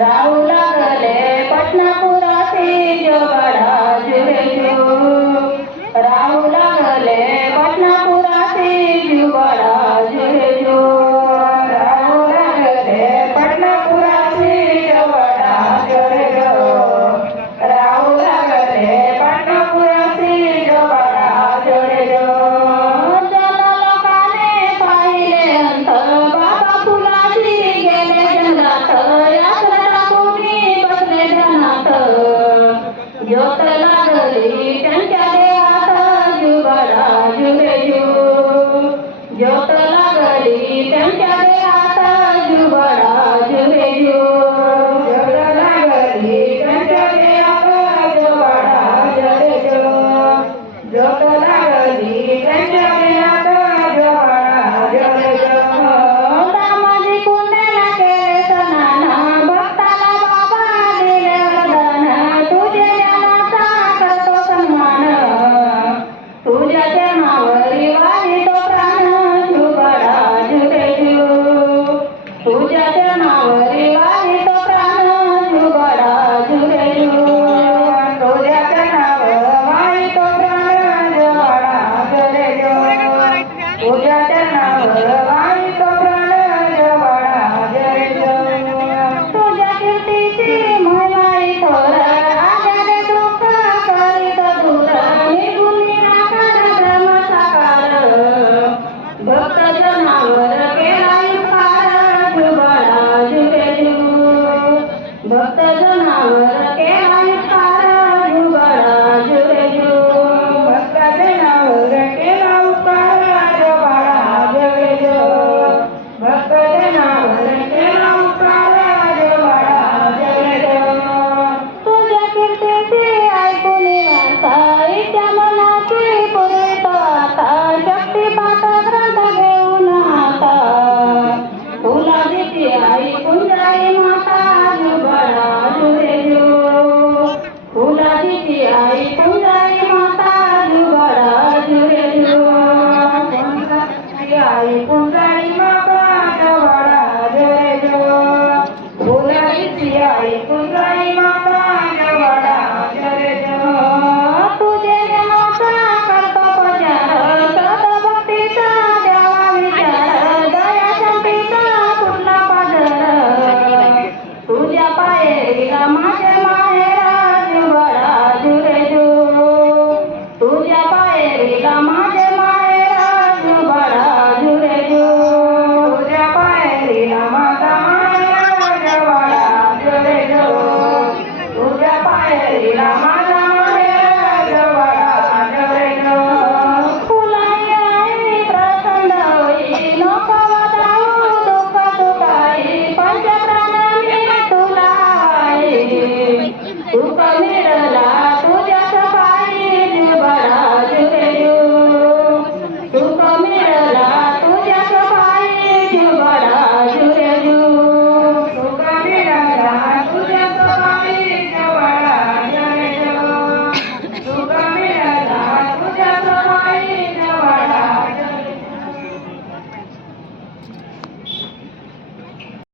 राहू लागले पटनापुरासी जो बडा जुरे जो राहू लागले पटनापुरासी जो बडा जुरे जो राहू लागले पटनापुरासी जो बडा जुरे जो राहू लागले पटनापुरासी जो बडा जुरे जो जन लोकाने पाहिले अंत बाबा फुलाजी गेले जंगलात ज्योत लागली त्यांच्या देहात जुबडा जुरे जू ज्योत लागली त्यांच्या देहात जुबडा जुरे जू ज्योत लागली त्यांच्या देहात जुबडा जुरे जू ज्योत लागली त्यांच्या देहात जुबडा जुरे जू दामाजी कुंडेला केले सणाना भक्ताला बाबा दिले वरदान तुझे तुझ्या जन्मावर